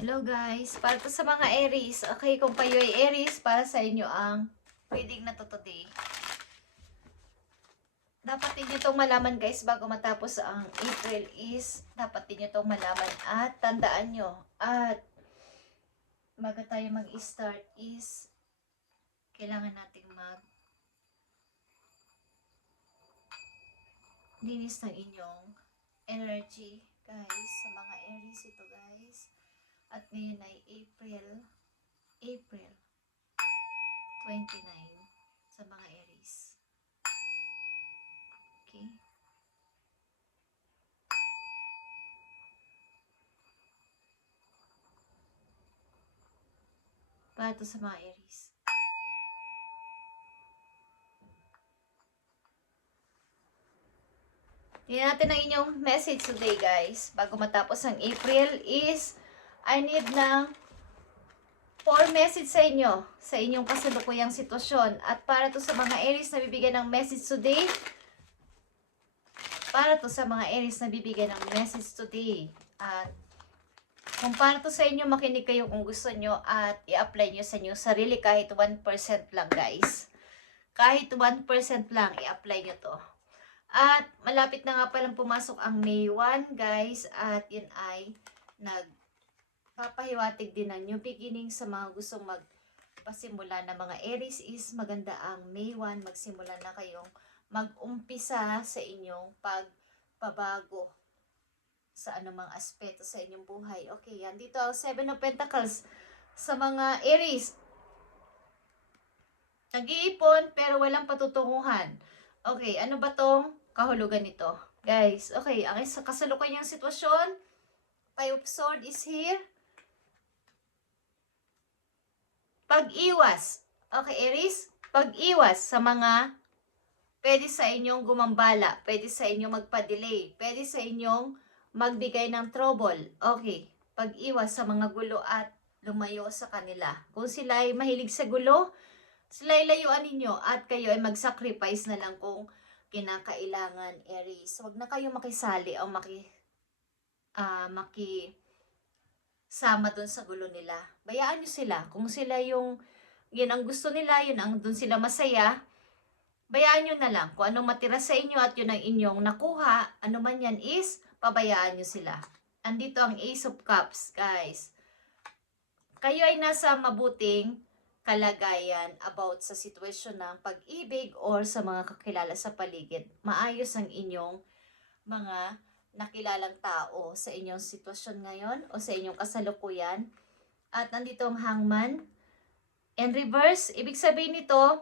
Hello guys, para to sa mga Aries. Okay, kung kayo ay Aries, para sa inyo ang reading na to today. Dapat din nyo itong malaman guys bago matapos ang April is dapat din nyo itong malaman at tandaan nyo. At bago tayo mag-start is kailangan nating linis ng inyong energy guys sa mga Aries ito guys. At ngayon ay April 29 sa mga Aries. Okay? Para to sa mga Aries. Tingnan natin ang inyong message today guys. Bago matapos ang April is I need ng 4 message sa inyo. Sa inyong kasalukuyang sitwasyon. At para to sa mga Aries na bibigyan ng message today. Para to sa mga Aries na bibigyan ng message today. At kung para to sa inyo, makinig kayo kung gusto nyo at i-apply nyo sa inyong sarili kahit 1% lang guys. Kahit 1% lang i-apply nyo to. At malapit na nga palang pumasok ang May 1 guys. At yun ay nagpapahiwatig din ng new beginning sa mga gustong magpasimula na mga Aries is maganda ang May 1. Magsimula na kayong mag-umpisa sa inyong pagbabago sa anumang aspeto sa inyong buhay. Okay, yan. Dito ang 7 of Pentacles sa mga Aries. Nag-iipon pero walang patutunguhan. Okay, ano ba tong kahulugan nito? Guys, okay, ang kasalukuyang sitwasyon, 5 of Swords is here. Pag-iwas. Okay, Aries, pag-iwas sa mga pwede sa inyong gumambala, pwede sa inyong magpa-delay, pwede sa inyong magbigay ng trouble. Okay, pag-iwas sa mga gulo at lumayo sa kanila. Kung sila ay mahilig sa gulo, sila ay layuan ninyo at kayo ay mag-sacrifice na lang kung kinakailangan, Aries. Huwag na kayo makisali o makisama dun sa gulo nila. Bayaan nyo sila. Kung sila yun ang gusto nila, yun ang dun sila masaya, bayaan nyo na lang. Kung anong matira sa inyo at yun ang inyong nakuha, ano man yan is, pabayaan nyo sila. Andito ang Ace of Cups, guys. Kayo ay nasa mabuting kalagayan about sa sitwasyon ng pag-ibig or sa mga kakilala sa paligid. Maayos ang inyong mga nakilalang tao sa inyong sitwasyon ngayon o sa inyong kasalukuyan. At nandito ang Hangman. In reverse, ibig sabihin nito,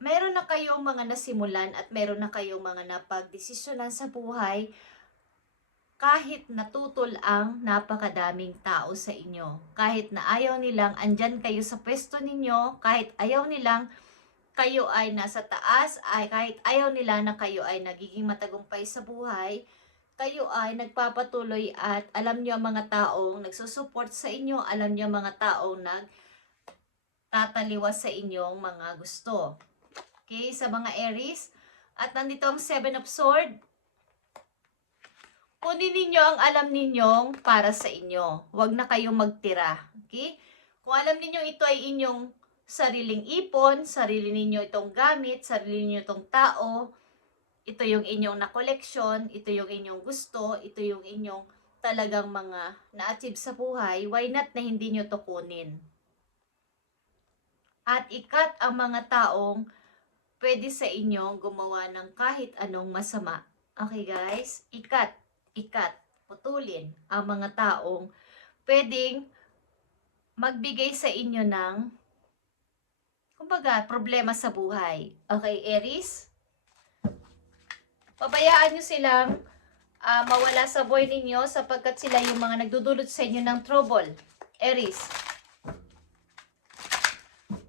meron na kayong mga nasimulan at meron na kayong mga napagdesisyonan sa buhay kahit natutol ang napakadaming tao sa inyo. Kahit na ayaw nilang andyan kayo sa pwesto ninyo, kahit ayaw nilang kayo ay nasa taas, kahit ayaw nila na kayo ay nagiging matagumpay sa buhay, kayo ay nagpapatuloy at alam nyo ang mga taong nagsusupport sa inyo, alam nyo ang mga taong nagtataliwas sa inyong mga gusto. Okay, sa mga Aries. At nandito ang 7 of Swords. Kunin ninyo ang alam ninyong para sa inyo. Huwag na kayong magtira. Okay? Kung alam ninyo ito ay inyong sariling ipon, sarili ninyo itong gamit, sarili ninyo itong tao, ito yung inyong na-collection, ito yung inyong gusto, ito yung inyong talagang mga na-achieve sa buhay, why not na hindi nyo to kunin? At ikat ang mga taong pwede sa inyo gumawa ng kahit anong masama. Okay guys? Ikat, putulin ang mga taong pwedeng magbigay sa inyo ng, kumbaga, problema sa buhay. Okay, Aries? Pabayaan nyo silang mawala sa buhay ninyo sapagkat sila yung mga nagdudulot sa inyo ng trouble. Aries.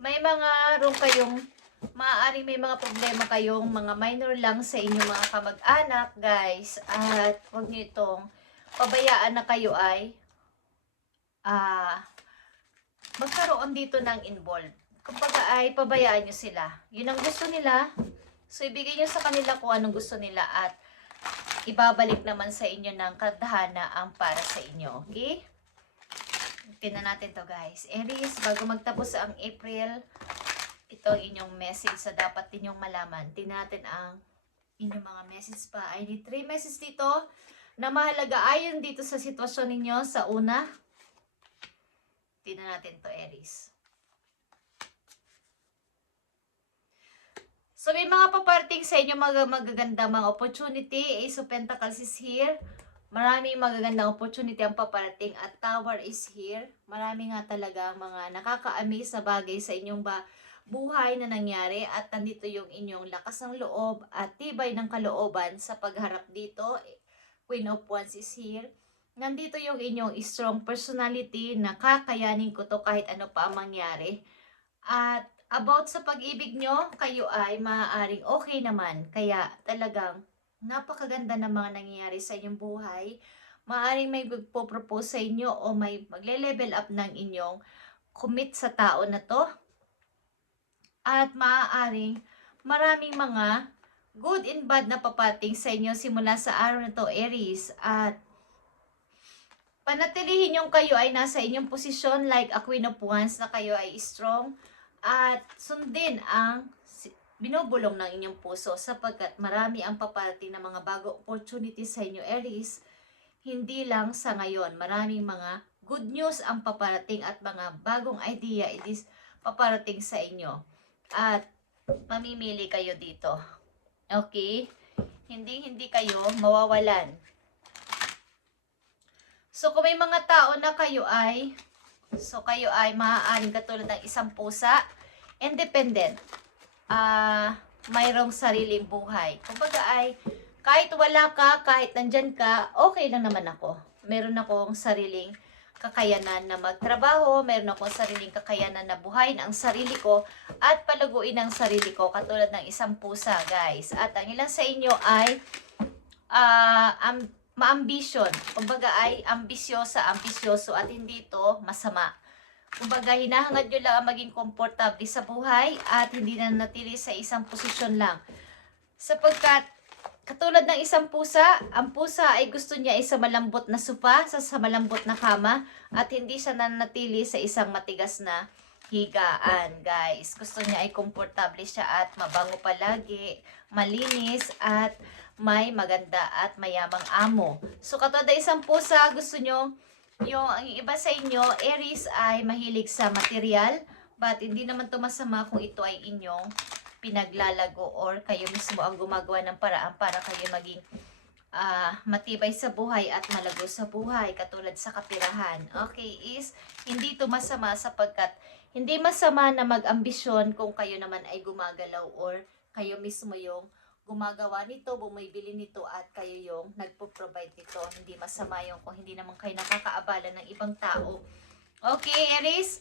May mga room kayong maaari may mga problema kayong mga minor lang sa inyong mga kamag-anak, guys. At huwag nyo itong pabayaan na kayo ay magkaroon dito ng involved. Kumbaga ay pabayaan nyo sila. Yun ang gusto nila. So, ibigay nyo sa kanila kung anong gusto nila at ibabalik naman sa inyo ng kadhana ang para sa inyo. Okay? Tingnan natin to guys. Aries, bago magtapos ang April, ito ang inyong message sa dapat ninyong malaman. Tingnan natin ang inyong mga message pa. I need 3 messages dito na mahalaga ayon dito sa sitwasyon ninyo. Sa una, tingnan natin to Aries. So, may mga paparating sa inyo magaganda mga opportunity. Ace of Pentacles is here. Maraming magagandang opportunity ang paparating at Tower is here. Marami nga talaga mga nakaka-amaze na bagay sa inyong buhay na nangyari at nandito yung inyong lakas ng loob at tibay ng kalooban sa pagharap dito. Queen of Wands is here. Nandito yung inyong strong personality na kakayanin ko to kahit ano pa ang mangyari. At about sa pag-ibig nyo, kayo ay maaaring okay naman. Kaya talagang napakaganda ng mga nangyayari sa inyong buhay. Maaaring may magpo-propose sa inyo o may magle-level up ng inyong commit sa tao na to. At maaaring maraming mga good and bad na papating sa inyo simula sa araw na to, Aries. At panatilihin yung kayo ay nasa inyong posisyon like a Queen of Wands na kayo ay strong. At sundin ang binubulong ng inyong puso sapagkat marami ang paparating na mga bago opportunities sa inyo, Aries. Hindi lang sa ngayon, maraming mga good news ang paparating at mga bagong idea is paparating sa inyo. At mamimili kayo dito. Okay? Hindi kayo mawawalan. So kung may mga tao na kayo ay maaaring katulad ng isang pusa, independent. Mayroong sariling buhay. Kumbaga ay, kahit wala ka, kahit nandyan ka, okay lang naman ako. Meron akong sariling kakayanan na magtrabaho, meron akong sariling kakayanan na buhayin ang sarili ko at palaguin ang sarili ko katulad ng isang pusa, guys. At ang ilan sa inyo ay ma-ambition. Kumbaga ay ambisyoso at hindi ito masama. Kumbaga, hinahangad nyo lang ang maging komportable sa buhay at hindi na natili sa isang posisyon lang. Sapagkat, katulad ng isang pusa, ang pusa ay gusto niya ay sa malambot na sofa, sa malambot na kama, at hindi siya nanatili sa isang matigas na higaan, guys. Gusto niya ay komportable siya at mabango palagi, malinis, at may maganda at mayamang amo. So, katulad ng isang pusa, gusto nyo ang iba sa inyo, Aries, ay mahilig sa material, but hindi naman to masama kung ito ay inyong pinaglalago or kayo mismo ang gumagawa ng paraan para kayo maging matibay sa buhay at malago sa buhay, katulad sa kapirahan. Okay, is hindi to masama sapagkat hindi masama na mag-ambisyon kung kayo naman ay gumagalaw or kayo mismo yung gumagawa nito, bumibili nito at kayo yung nagpo-provide nito. Hindi masama yung kung hindi naman kayo nakakaabala ng ibang tao. Okay, Aries.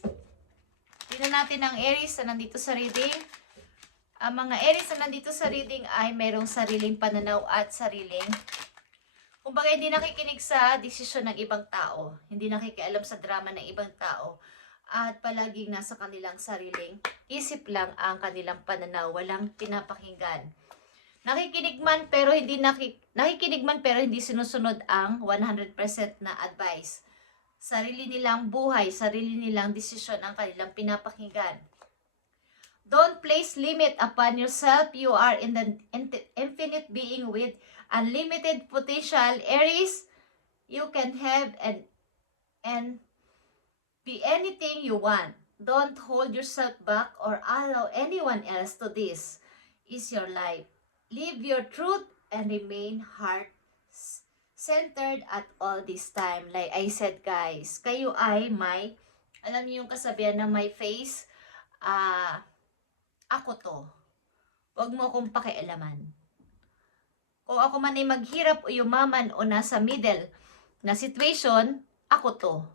Tingnan natin ang Aries na nandito sa reading. Ang mga Aries na nandito sa reading ay mayroong sariling pananaw at sariling. Kumbaga, hindi nakikinig sa desisyon ng ibang tao. Hindi nakikialam sa drama ng ibang tao. At palaging nasa kanilang sariling isip lang ang kanilang pananaw. Walang pinapakinggan. Nakikinig man pero hindi sinusunod ang 100% na advice. Sarili nilang buhay, sarili nilang desisyon ang kanilang pinapakinggan. Don't place limit upon yourself. You are in the infinite being with unlimited potential. Aries, you can have and be anything you want. Don't hold yourself back or allow anyone else to this. Is your life. Live your truth and remain heart-centered at all this time. Like I said, guys, kayo ay alam niyo yung kasabihan na may face, ako to. Huwag mo akong pakialaman. Kung ako man ay maghirap o yumaman o nasa middle na situation, ako to.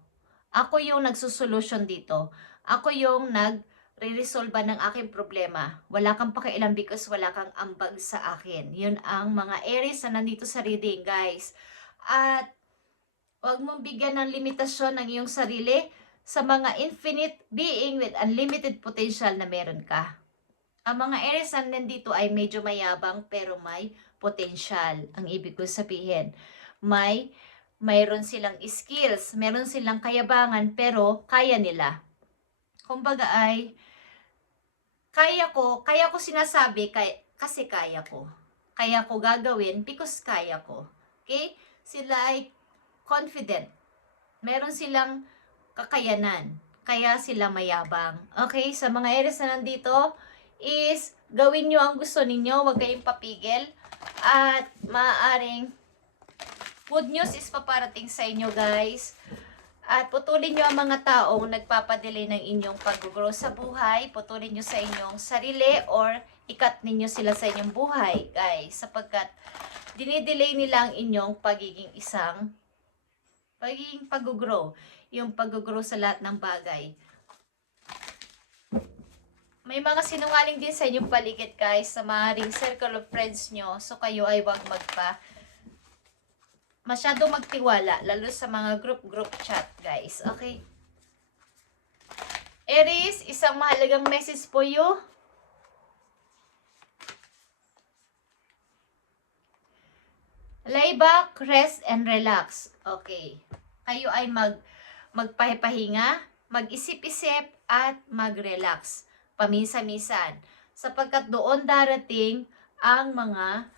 Ako yung nagsusolusyon dito. Ako yung re-resolve ng aking problema. Wala kang pakialam because wala kang ambag sa akin. Yun ang mga Aries na nandito sa reading, guys. At huwag mong bigyan ng limitasyon ng iyong sarili sa mga infinite being with unlimited potential na meron ka. Ang mga Aries na nandito ay medyo mayabang pero may potential. Ang ibig ko sabihin, mayroon silang skills, meron silang kayabangan, pero kaya nila. Kumbaga ay, kaya ko sinasabi, kasi kaya ko. Kaya ko gagawin because kaya ko. Okay? Sila ay confident. Meron silang kakayanan. Kaya sila mayabang. Okay? Sa mga Aries na nandito, is gawin nyo ang gusto ninyo. Huwag kayong papigil. At maaaring good news is paparating sa inyo, guys. At putulin nyo ang mga taong nagpapadelay ng inyong pag-grow sa buhay. Putulin nyo sa inyong sarili or ikat ninyo sila sa inyong buhay, guys. Sapagkat dinidelay nila ang inyong pagiging pag-grow. Yung pag-grow sa lahat ng bagay. May mga sinungaling din sa inyong paligid, guys, sa maaaring circle of friends nyo. So kayo ay wag masyadong magtiwala, lalo sa mga group chat, guys. Okay? Aries, isang mahalagang message po you. Lay back, rest, and relax. Okay. Kayo ay magpahinga, mag-isip-isip, at mag-relax. Paminsan-minsan. Sapagkat doon darating ang mga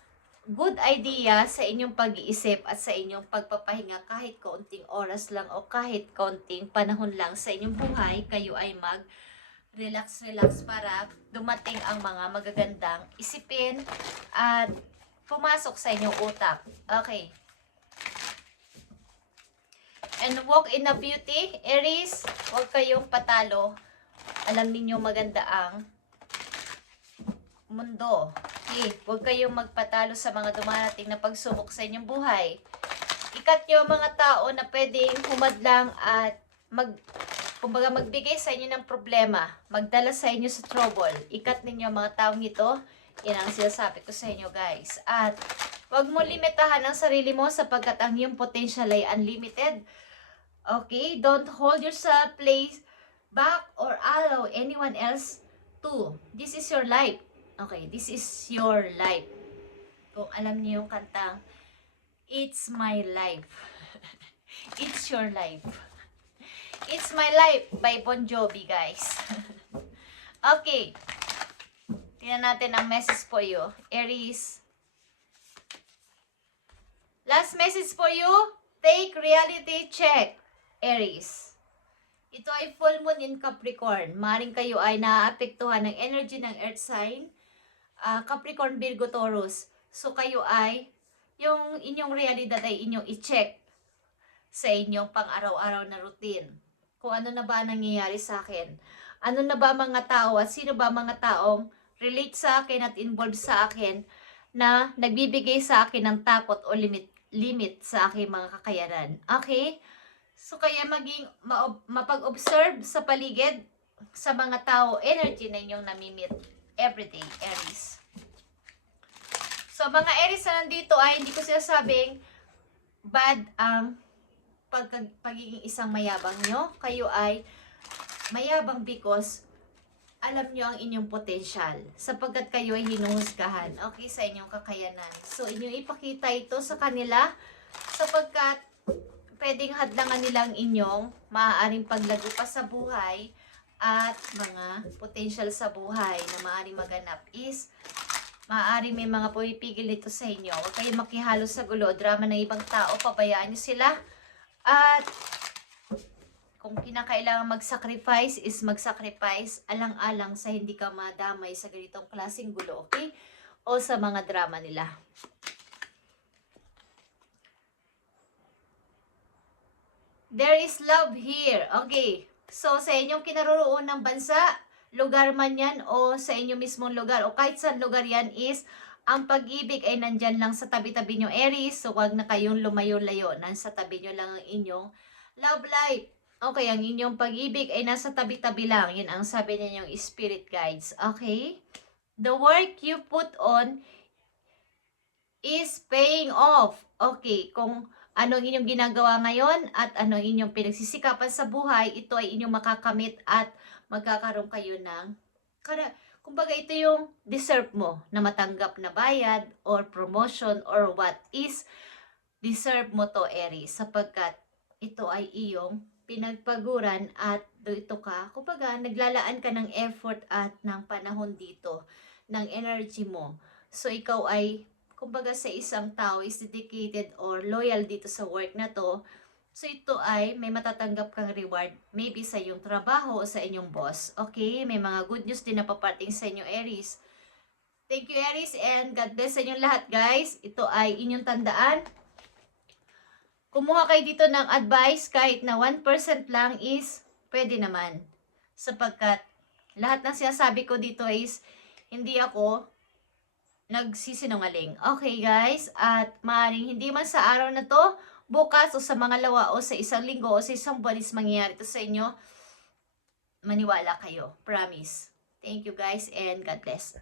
good idea sa inyong pag-iisip at sa inyong pagpapahinga kahit kaunting oras lang o kahit kaunting panahon lang sa inyong buhay, kayo ay mag-relax para dumating ang mga magagandang isipin at pumasok sa inyong utak. Okay. And walk in a beauty, Aries, huwag kayong patalo. Alam niyo maganda ang mundo. Okay, huwag kayong magpatalo sa mga dumarating na pagsubok sa inyong buhay. Ikat nyo ang mga tao na pwedeng humadlang at kumbaga magbigay sa inyo ng problema, magdala sa inyo sa trouble. Ikat ninyo ang mga taong ito. Yan ang sinasabi ko sa inyo, guys. At huwag mo limitahan ang sarili mo sapagkat ang iyong potential ay unlimited. Okay? Don't hold yourself, place back, or allow anyone else to. This is your life. Okay, this is your life. Kung alam niyo yung kantang, It's My Life. It's your life. It's My Life by Bon Jovi, guys. Okay. Tingnan natin ang message for you, Aries. Last message for you, take reality check, Aries. Ito ay full moon in Capricorn. Maring kayo ay naaapektuhan ng energy ng earth sign, Capricorn, Virgo, Taurus. So kayo ay, yung inyong realidad ay inyong i-check sa inyong pang-araw-araw na routine. Kung ano na ba nangyayari sa akin. Ano na ba mga tao at sino ba mga taong relate sa akin at involved sa akin na nagbibigay sa akin ng takot o limit sa aking mga kakayanan. Okay? So kaya maging mapag-observe sa paligid sa mga tao, energy na inyong namimit everyday, Aries. So mga Aries na nandito ay hindi ko sinasabing bad ang pagiging isang mayabang nyo. Kayo ay mayabang because alam nyo ang inyong potential sapagkat kayo ay hinuhusgahan, okay, sa inyong kakayanan. So inyong ipakita ito sa kanila sapagkat pwedeng hadlangan nilang inyong maaaring paglago pa sa buhay at mga potential sa buhay na maaaring maganap is maaaring may mga pumipigil nito sa inyo. Huwag kayong makihalo sa gulo o drama ng ibang tao. Pabayaan nyo sila. At kung kinakailangan mag-sacrifice is mag-sacrifice alang-alang sa hindi ka madamay sa ganitong klaseng gulo, okay? O sa mga drama nila. There is love here. Okay. So, sa inyong kinaroroon ng bansa, lugar man yan o sa inyong mismong lugar o kahit saan lugar yan is ang pag-ibig ay nandyan lang sa tabi-tabi nyo, Aries. So, wag na kayong lumayo-layo. Nasa tabi nyo lang ang inyong love life. Okay, ang inyong pag-ibig ay nasa tabi-tabi lang. Yun ang sabi niya yung spirit guides. Okay? The work you put on is paying off. Okay, kung anong inyong ginagawa ngayon at anong inyong pinagsisikapan sa buhay, ito ay inyong makakamit at magkakaroon kayo ng Kumbaga ito yung deserve mo na matanggap na bayad or promotion or what is deserve mo to, Aries, sapagkat ito ay iyong pinagpaguran at dito ka, kumbaga naglalaan ka ng effort at ng panahon dito, ng energy mo. So ikaw ay, kumbaga sa isang tao is dedicated or loyal dito sa work na to. So ito ay may matatanggap kang reward, maybe sa iyong trabaho o sa inyong boss. Okay, may mga good news din na papating sa inyo, Aries. Thank you, Aries, and God bless sa inyong lahat, guys. Ito ay inyong tandaan. Kumuha kayo dito ng advice kahit na 1% lang is pwede naman. Sapagkat lahat ng sinasabi ko dito is hindi ako nagsisinungaling. Okay, guys? At maaaring hindi man sa araw na to, bukas o sa mga lawa o sa isang linggo o sa isang buwan is mangyayari to sa inyo. Maniwala kayo. Promise. Thank you, guys, and God bless.